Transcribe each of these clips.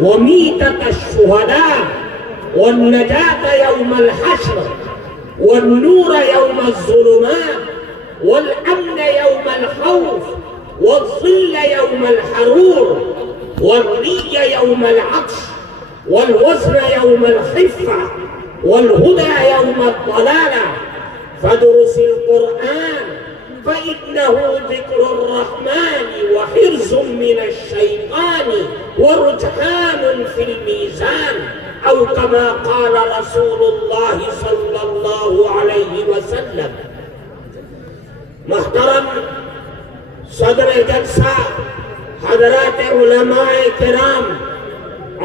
وميتة الشهداء والنجاة يوم الحشر والنور يوم الظلمات والأمن يوم الخوف والظل يوم الحرور والري يوم العطش والوزن يوم الخفة والهدى يوم الضلالة فادرس القرآن فإنه ذكر الرحمن وحرز من الشيطان ورجحان في الميزان أو كما قال رسول الله صلى الله عليه وسلم. محترم صدر جلسہ، حضرات علماء کرام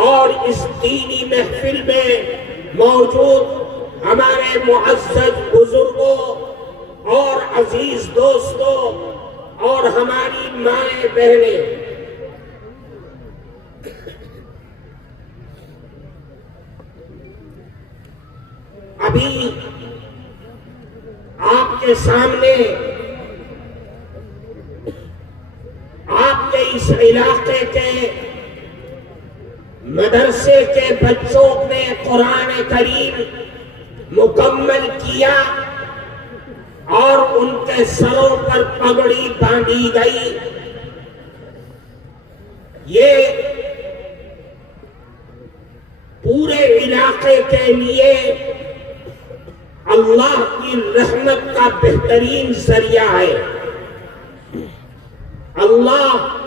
اور اس دینی محفل میں موجود ہمارے معزز بزرگوں اور عزیز دوستوں اور ہماری مائیں بہنیں، ابھی آپ کے سامنے آپ کے اس علاقے کے مدرسے کے بچوں نے قرآن کریم مکمل کیا اور ان کے سروں پر پگڑی باندھی گئی. یہ پورے علاقے کے لیے اللہ کی رحمت کا بہترین ذریعہ ہے. اللہ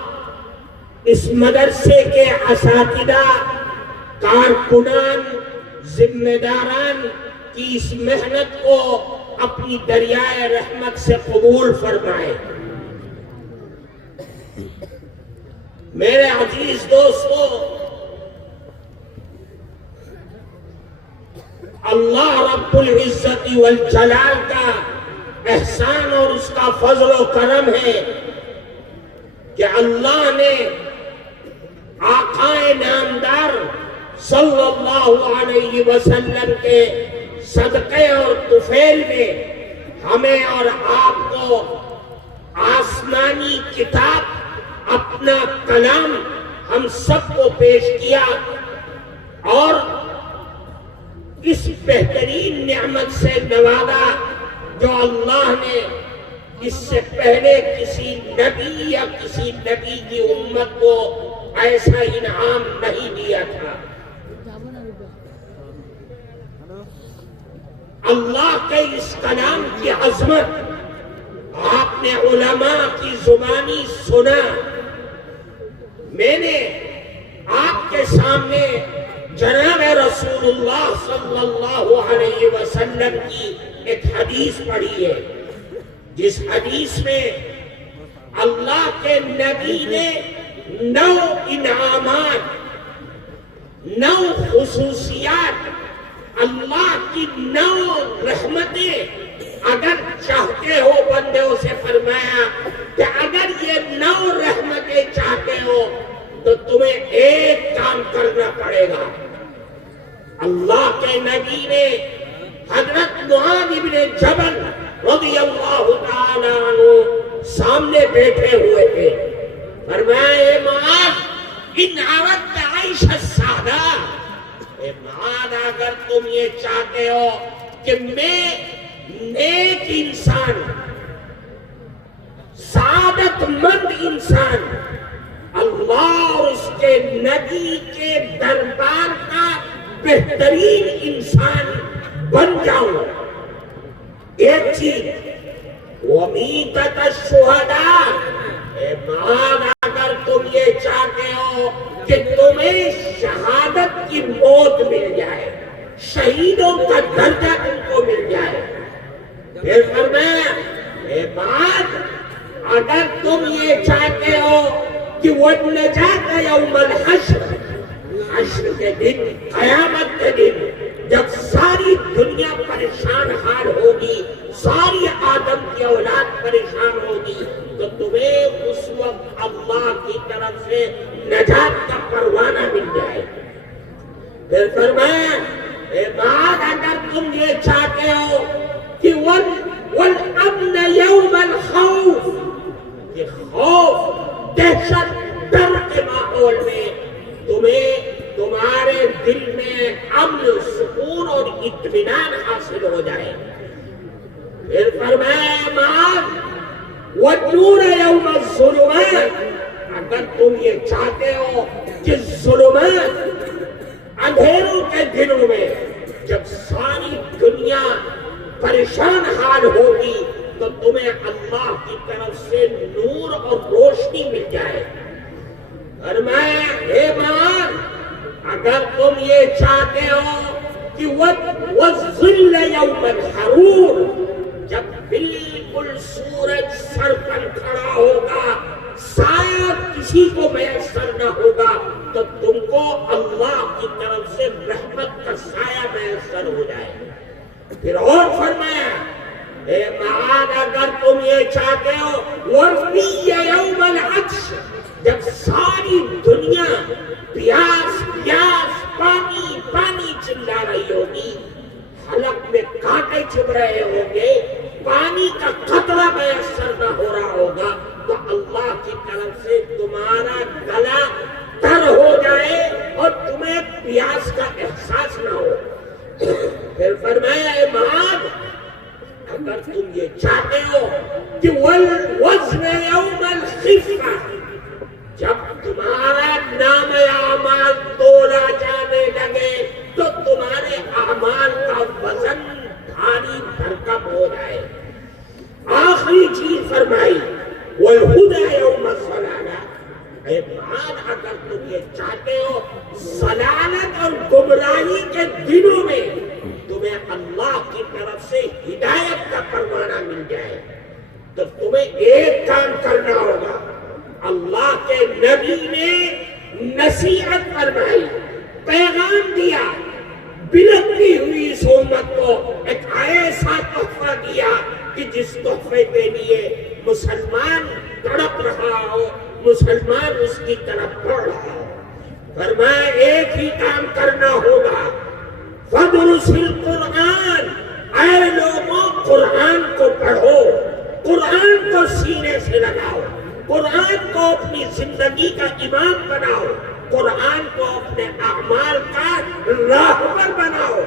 اس مدرسے کے اساتذہ، کارکنان، ذمہ داران کی اس محنت کو اپنی دریائے رحمت سے قبول فرمائے. میرے عزیز دوستو، اللہ رب العزت والجلال کا احسان اور اس کا فضل و کرم ہے کہ اللہ نے آقائے نامدار صلی اللہ علیہ وسلم کے صدقے اور طفیل میں ہمیں اور آپ کو آسمانی کتاب، اپنا کلام ہم سب کو پیش کیا اور اس بہترین نعمت سے نوازا جو اللہ نے اس سے پہلے کسی نبی یا کسی نبی کی امت کو ایسا انعام نہیں دیا تھا. اللہ کے اس کلام کی عظمت آپ نے علماء کی زبانی سنا. میں نے آپ کے سامنے جناب رسول اللہ صلی اللہ علیہ وسلم کی ایک حدیث پڑھی ہے، جس حدیث میں اللہ کے نبی نے 9 انعامات، 9 خصوصیات، اللہ کی 9 رحمتیں اگر چاہتے ہو بندوں سے فرمایا کہ اگر یہ 9 رحمتیں چاہتے ہو تو تمہیں ایک کام کرنا پڑے گا. اللہ کے نبی نے حضرت معاذ بن جبل رضی اللہ تعالیٰ عنہ سامنے بیٹھے ہوئے تھے. فرمایا اے معاذ ان اردت عیش السعادہ، اے معاذ اگر تم یہ چاہتے ہو کہ میں نیک انسان، سعادت مند انسان، اللہ اور اس کے نبی کے دربار کا بہترین انسان بن جاؤں، ایک چیز ومیتۃ الشہداء، اے معاذ اگر تم یہ چاہتے ہو کہ تمہیں شہادت کی موت مل جائے، شہیدوں کا درجہ تم کو مل جائے، پھر فرمایا اے معاذ اگر تم یہ چاہتے ہو کہ وَالنَّجَاةَ يَوْمَ الْحَشْرِ، حشر کے دن، قیامت کے دن جب ساری دنیا پریشان حال ہوگی، ساری آدم کی اولاد پریشان ہوگی، تو تمہیں اس وقت اللہ کی طرف سے نجات کا پروانہ مل جائے. پھر فرمایا اے معاذ اگر تم یہ چاہتے ہو کہ وَالْأَمْنَ يَوْمَ الْخَوْفِ، کہ خوف، دہشت، ڈر کے ماحول میں تمہیں دل میں امن، سکون اور اطمینان حاصل ہو جائے۔ پھر فرمایا معاذ وَالنُّورَ يَوْمَ الظُّلُمَاتِ، اگر تم یہ چاہتے ہو کہ ظلمات اندھیروں کے دنوں میں جب ساری دنیا پریشان حال ہوگی تو تمہیں اللہ کی طرف سے نور اور روشنی مل جائے۔ فرمایا اے معاذ اگر تم یہ چاہتے ہو کہ وَالظِّلَّ يَوْمَ الْحَرُورِ، جب بالکل سورج سر پر کھڑا ہوگا، سایہ کسی کو میسر نہ ہوگا، تو تم کو اللہ کی طرف سے رحمت کا سایہ میسر ہو جائے۔ پھر اور فرمایا اے معاذ اگر تم یہ چاہتے ہو وَالْفِيَّ يَوْمَ الْعَطْشِ، جب ساری دنیا پیاس پیاس پانی پانی چلا رہی ہوگی، حلق میں کانٹے چبھ رہے ہوں گے، پانی کا قطرہ میسر نہ ہو رہا ہوگا، تو اللہ کی طرف سے تمہارا گلا تر ہو جائے اور تمہیں پیاس کا احساس نہ ہو۔ پھر فرمایا اے معاذ اگر تم یہ چاہتے ہو کہ وَالْوَزْنَ يَوْمَ الْخِفَّةِ، جب تمہارا نام اعمال تولا جانے لگے تو تمہارے اعمال کا وزن بھاری بھرکم ہو جائے۔ آخری چیز فرمائی وَالْهُدَى يَوْمَ الضَّلَالَةِ، اے معاذ اگر تم یہ چاہتے ہو ضلالت اور گمراہی کے دنوں میں تمہیں اللہ کی طرف سے ہدایت کا پروانہ مل جائے، تو تمہیں ایک کام کرنا ہوگا۔ اللہ کے نبی نے نصیحت فرمائی، پیغام دیا، بلندی ہوئی اس امت کو ایک ایسا تحفہ دیا کہ جس تحفے کے لیے مسلمان تڑپ رہا ہو، مسلمان اس کی طرف بڑھ رہا ہو۔ فرمایا ایک ہی کام کرنا ہوگا، فَدْرُسِ الْقُرْآنَ، اے لوگوں قرآن کو پڑھو، قرآن کو سینے سے لگاؤ، قرآن کو اپنی زندگی کا امام بناؤ، قرآن کو اپنے اعمال کا راہبر بناؤ۔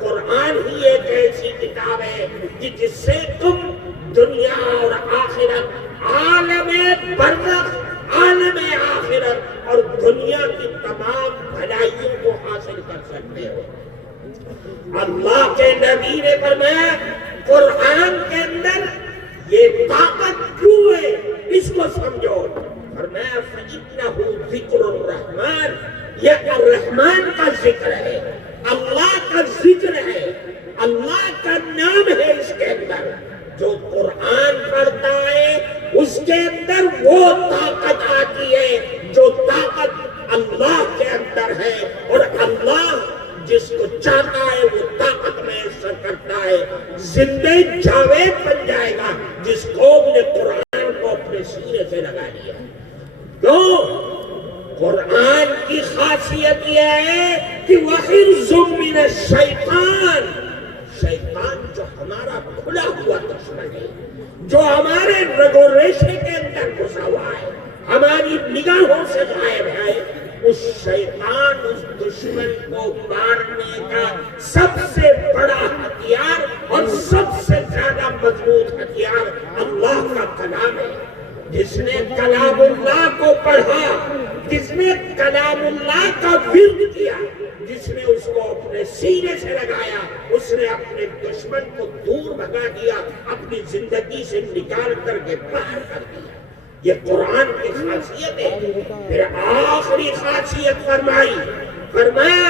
قرآن ہی ایک ایسی کتاب ہے کہ جس سے تم دنیا اور آخرت، عالم برزخ، عالم آخرت اور دنیا کی تمام بھلائیوں کو حاصل کر سکتے ہو۔ اللہ کے نبی نے فرمایا قرآن کے اندر یہ طاقت کیوں ہے اس کو سمجھو۔ فرمایا فَإِنَّهُ ذِكْرُ الرَّحْمَنِ، یہ الرحمن کا ذکر ہے، اللہ کا ذکر ہے، اللہ کا نام ہے اس کے اندر۔ جو قرآن پڑھتا ہے اس کے اندر وہ طاقت آتی ہے جو طاقت اللہ کے اندر ہے، اور اللہ جس کو چاہتا ہے وہ طاقت میسر کرتا ہے۔ زندہ جاوید بن جائے گا جس قوم نے قرآن کو اپنے سینے سے لگا لیا۔ کیوں؟ قرآن کی خاصیت یہ ہے کہ وَحِرْزٌ مِّنَ الشَّيْطَانِ، شیطان جو ہمارا کھلا ہوا دشمن ہے، جو ہمارے رگ و ریشے کے اندر گھسا ہوا ہے، ہماری نگاہوں سے غائب ہے، اس شیطان، اس دشمن کو مارنے کا سب سے بڑا ہتھیار اور سب سے زیادہ مضبوط ہتھیار اللہ کا کلام ہے۔ جس نے کلام اللہ کو پڑھا، جس نے کلام اللہ کا ورد کیا، جس نے اس کو اپنے سینے سے لگایا، اس نے اپنے دشمن کو دور بھگا دیا، اپنی زندگی سے نکال کر کے باہر کر دیا۔ یہ قرآن کی خاصیت ہے۔ پھر آخری خاصیت فرمائی، فرمایا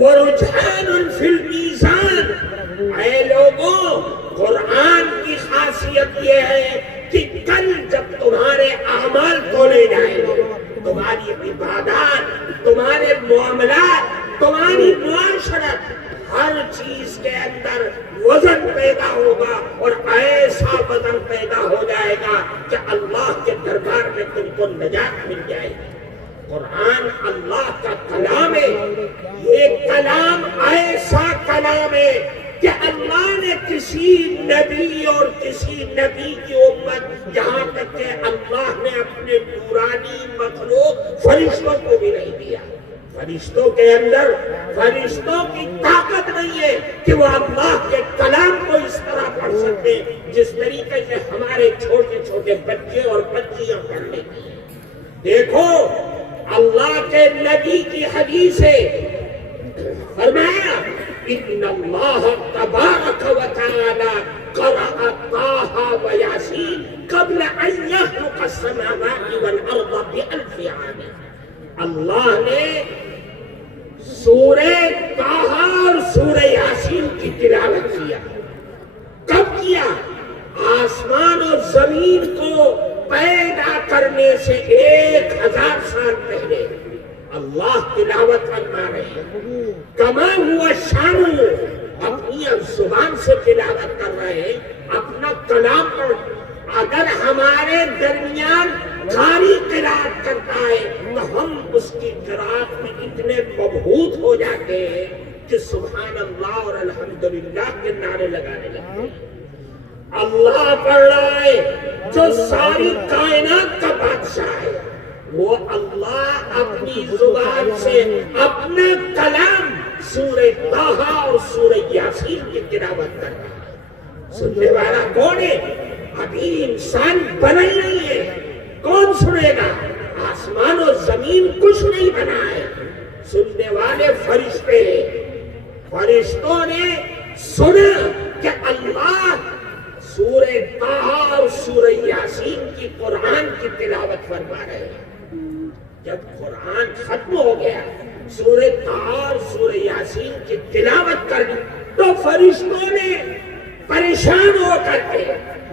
وَرُجْحَانٌ فِي الْمِيزَانِ، اے لوگوں قرآن کی خاصیت یہ ہے کہ کل جب تمہارے اعمال کھولے جائیں گے، تمہاری عبادات، تمہارے معاملات، تمہاری معاشرت، ہر چیز کے اندر وزن پیدا ہوگا، اور ایسا وزن پیدا ہو جائے گا کہ اللہ کے دربار میں تم کو نجات مل جائے گی۔ قرآن اللہ کا کلام ہے، یہ کلام ایسا کلام ہے کہ اللہ نے کسی نبی اور کسی نبی کی امت، یہاں تک کہ اللہ نے اپنے نورانی مخلوق فرشتوں کو بھی نہیں دیا۔ فرشتوں کے اندر فرشتوں کی طاقت نہیں ہے کہ وہ اللہ کے کلام کو اس طرح پڑھ سکتے جس طریقے سے ہمارے چھوٹے چھوٹے بچے اور بچیاں پڑھ لیتے ہیں. دیکھو اللہ کے نبی کی حدیث ہے، فرمایا ان اللہ تبارک و تعالی قرأ طٰہٰ و یاسین قبل ان یخلق السماوات والارض بألف عام. اللہ نے سورہ طٰہٰ اور سورہ یاسین کی تلاوت کیا. کب کیا؟ آسمان اور زمین کو پیدا کرنے سے 1000 سال پہلے اللہ تلاوت فرما رہے ہیں. کما ہوا شان، اپنی زبان سے تلاوت کر رہے ہیں، اپنا کلام پر. اگر ہمارے درمیان قاری قرات کرتا ہے تو ہم اس کی قرات میں اتنے مبہوت ہو جاتے ہیں کہ سبحان اللہ اور الحمدللہ کے نعرے لگانے لگتے ہیں. اللہ پڑھ رہا ہے جو ساری کائنات کا بادشاہ ہے، وہ اللہ اپنی زبان سے اپنا کلام سورہ طٰہٰ اور سورہ یاسین کی تلاوت کر رہا ہے. سننے والا کون ہے؟ ابھی انسان بنا ہی نہیں ہے، کون سنے گا؟ آسمان و زمین کچھ نہیں بنا ہے، سننے والے فرشتے ہیں. فرشتوں نے سنا کہ اللہ سورہ طٰہٰ اور سورہ یاسین کی قرآن کی تلاوت فرما رہے ہیں. جب قرآن ختم ہو گیا، سورہ طٰہٰ اور سورہ یاسین کی تلاوت کر دی تو فرشتوں نے پریشان ہو کر کے،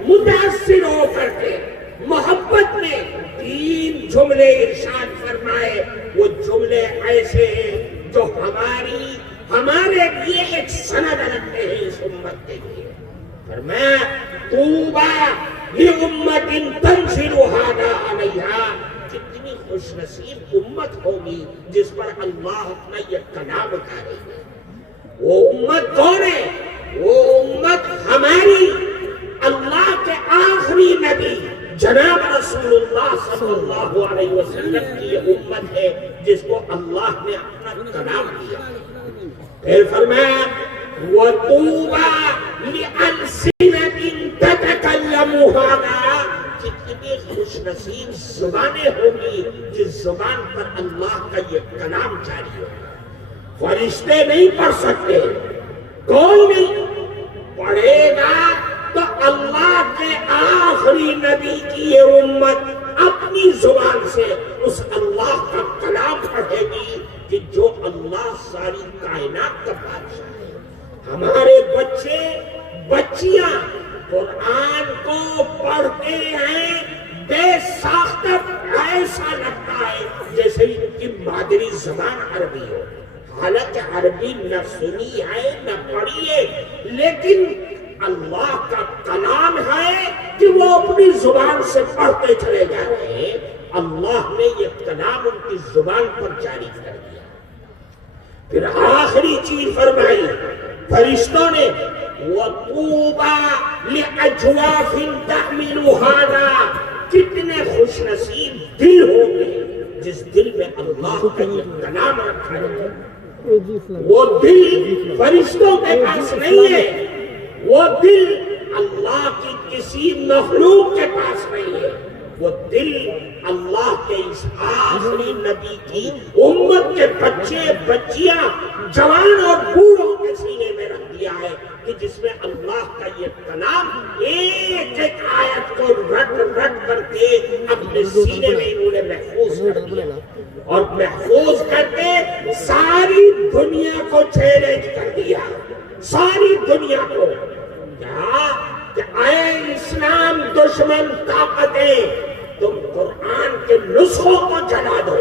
متاثر ہو کر کے محبت میں 3 جملے ارشاد فرمائے. وہ جملے ایسے ہیں جو ہمارے لیے ایک سند رکھتے ہیں اس امت کے لیے. فرمایا طوبیٰ لأمة تنزل هذا علیہا. کتنی خوش نصیب امت ہوگی جس پر اللہ اپنا یہ کلام اتارے گا. وہ امت کون ہے؟ وہ امت ہماری اللہ کے آخری نبی جناب رسول اللہ صلی اللہ علیہ وسلم کی یہ امت ہے جس کو اللہ نے اپنا کلام دیا. پھر فرمایا وَطُوبَىٰ لِأَلْسِنَةٍ تَتَكَلَّمُ هَٰذَا. کتنی خوش نصیب زبانیں ہوگی جس زبان پر اللہ کا یہ کلام جاری ہوگا. فرشتے نہیں پڑھ سکتے، کوئی نہیں پڑھے گا تو اللہ کے آخری نبی کی یہ امت اپنی زبان سے اس اللہ کا کلام پڑھے گی کہ جو اللہ ساری کائنات کا بادشاہ ہے. ہمارے بچے بچیاں قرآن کو پڑھتے ہیں بے ساختہ، ایسا لگتا ہے جیسے ان کی مادری زبان عربی ہو. حالانکہ عربی نہ سنی ہے نہ پڑھی ہے، لیکن اللہ کا کلام ہے کہ وہ اپنی زبان سے پڑھتے چلے جا رہے ہیں. اللہ نے یہ کلام ان کی زبان پر جاری کر دیا. پھر آخری چیز فرمائی فرشتوں نے وَطُوبَىٰ لِأَجْوَافٍ تَحْمِلُ هَٰذَا. کتنے خوش نصیب دل ہوں گے جس دل میں اللہ کا یہ کلام رکھا ہے. وہ دل فرشتوں کے پاس نہیں ہے، وہ دل اللہ کی کسی مخلوق کے پاس نہیں ہے. وہ دل اللہ کے اس آخری نبی کی امت کے بچے بچیاں جوان اور بوڑھوں کے سینے میں رکھ دیا ہے کہ جس میں اللہ کا یہ کلام ایک ایک آیت کو رٹ رٹ کر کے اپنے سینے میں انہوں نے محفوظ کر دیا. اور محفوظ کر کے ساری دنیا کو چیلنج کر دیا، ساری دنیا کو. کہا کہ اے اسلام دشمن طاقتیں، تم قرآن کے نسخوں کو جلا دو،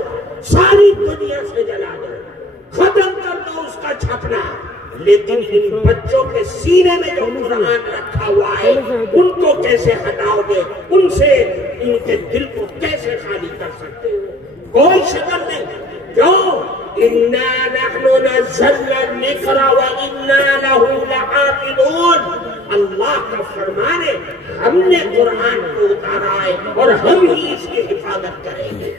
ساری دنیا سے جلا دو، ختم کر دو اس کا چھپنا. لیکن ان بچوں کے سینے میں جو قرآن رکھا ہوا ہے ان کو کیسے ہٹاؤ گے؟ ان سے ان کے دل کو کیسے خالی کر سکتے ہو؟ کوئی شکل نہیں. کیوں؟ اِنَّا نَحْنُ نَزَّلْنَا الذِّكْرَ وَإِنَّا لَهُ لَحَافِظُونَ. اللہ کا فرمان ہے ہم نے قرآن کو اتارا ہے اور ہم ہی اس کی حفاظت کریں گے.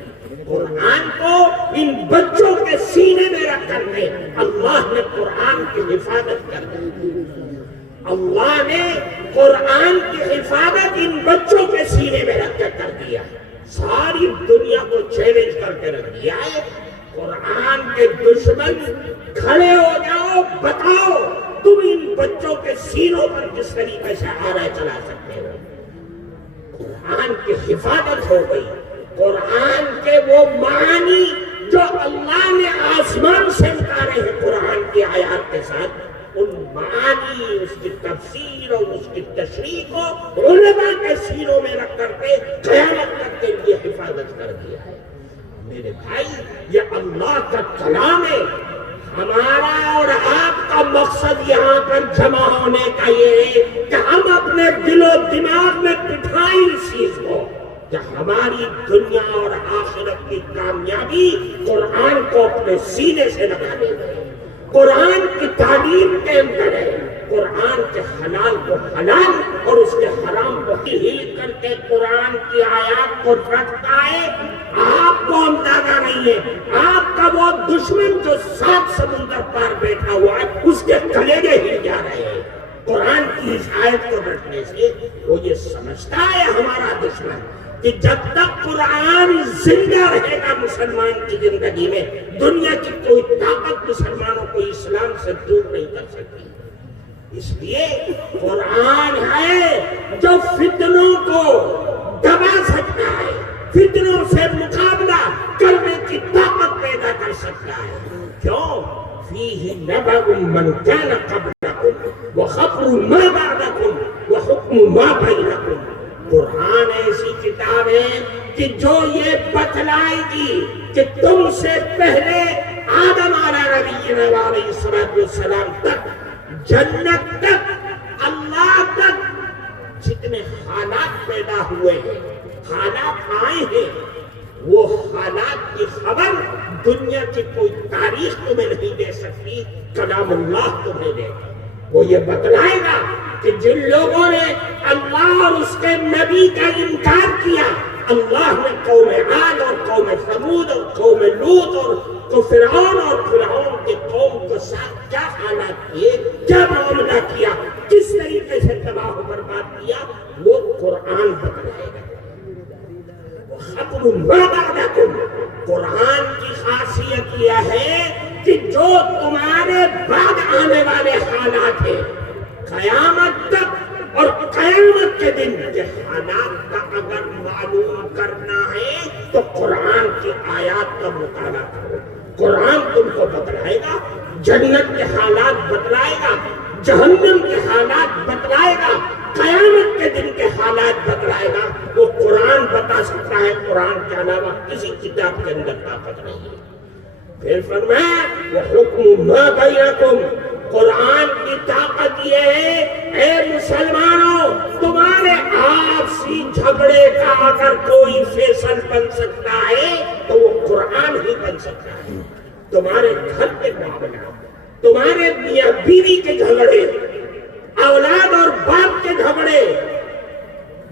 قرآن کو ان بچوں کے سینے نہ کرتے، اللہ نے قرآن کی حفاظت کر دی۔ اللہ نے قرآن کی حفاظت ان بچوں کے سینے میں رکھ کر دیا، ساری دنیا کو چیلنج کر کے رکھ دیا ہے۔ قرآن کے دشمن کھڑے ہو جاؤ، بتاؤ تم ان بچوں کے سینوں پر کس طریقے سے آرا چلا سکتے ہو۔ قرآن کی حفاظت ہو گئی، قرآن کے وہ معانی جو اللہ نے آسمان سے اتارے ہیں قرآن کی آیات کے ساتھ، ان معانی، اس کی تفسیر اور اس کی تشریح کو علماء کے سینوں میں رکھ کر کے قیامت تک کے لیے حفاظت کر دیا ہے۔ میرے بھائی، یہ اللہ کا کلام ہے۔ ہمارا اور آپ کا مقصد یہاں پر جمع ہونے کا یہ ہے کہ ہم اپنے دل و دماغ میں بٹھائیں اس چیز کو کہ ہماری دنیا اور آخرت کی کامیابی قرآن کو اپنے سینے سے لگانے میں، قرآن کی تعلیم کے اندر ہے، قرآن کے حلال کو حلال اور اس کے حرام کو ہل کر کے قرآن کی آیات کو رکھتا ہے۔ آپ کو اندازہ نہیں ہے، آپ کا وہ دشمن جو 7 سمندر پار بیٹھا ہوا ہے اس کے کلیجے ہل جا رہے ہیں قرآن کی اس آیت کو رکھنے سے۔ وہ یہ سمجھتا ہے ہمارا دشمن کہ جب تک قرآن زندہ رہے گا مسلمان کی زندگی میں، دنیا کی کوئی طاقت مسلمانوں کو اسلام سے دور نہیں کر سکتی۔ اس لیے قرآن ہے جو فتنوں کو دبا سکتا ہے، فتنوں سے مقابلہ کرنے کی طاقت پیدا کر سکتا ہے۔ کیوں؟ فیہ نبأ من کان قبلکم وخبر ما بعدکم وحکم ما بینکم۔ قرآن ایسی کتاب ہے کہ جو یہ بتلائے گی کہ تم سے پہلے آدم علیہ السلام تک، جنت تک، اللہ تک جتنے حالات پیدا ہوئے ہیں، حالات آئے ہیں، وہ حالات کی خبر دنیا کی کوئی تاریخ تمہیں نہیں دے سکتی، کلام اللہ تمہیں دے گا۔ وہ یہ بتلائے گا کہ جن لوگوں نے اللہ اور اس کے نبی کا انکار کیا، اللہ نے قوم عاد اور قوم ثمود اور قوم لوط اور فرعون کے قوم کے ساتھ کیا حالات کیے، کیا معاملہ کیا، کس طریقے سے تباہ و برباد کیا، وہ قرآن بتلائے گا۔ خبر ما بعدکم، قرآن کی خاصیت یہ ہے کہ جو تمہارے بعد آنے والے حالات ہیں قیامت تک اور قیامت کے دن کے حالات کا اگر معلوم کرنا ہے تو قرآن کی آیات کا مطالعہ کرو۔ قرآن تم کو بتلائے گا، جنت کے حالات بتلائے گا، جہنم کے حالات بتلائے گا، قیامت کے دن کے حالات بتلائے گا۔ وہ قرآن بتا سکتا ہے، قرآن کے علاوہ کسی کتاب کے اندر طاقت نہیں ہے۔ پھر فرمایا وحکم ما بینکم، قرآن کی طاقت یہ ہے اے مسلمانوں، تمہارے آپسی جھگڑے کا اگر کوئی فیصل بن سکتا ہے تو وہ قرآن ہی بن سکتا ہے۔ تمہارے گھر کے معاملہ، تمہارے میاں بیوی کے جھگڑے، اولاد اور باپ کے جھگڑے،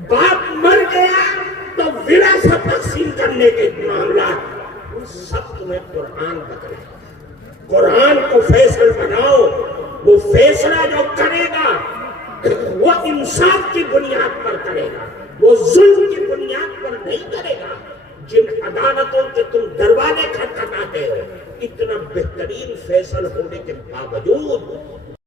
باپ مر گیا تو وراثت تقسیم کرنے کے معاملات، وہ سب تمہیں قرآن بتائے گا۔ قرآن کو فیصل بناؤ، وہ فیصلہ جو کرے گا وہ انصاف کی بنیاد پر کرے گا، وہ ظلم کی بنیاد پر نہیں کرے گا۔ جن عدالتوں کے تم دروازے کھٹکھٹاتے ہو، اتنا بہترین فیصل ہونے کے باوجود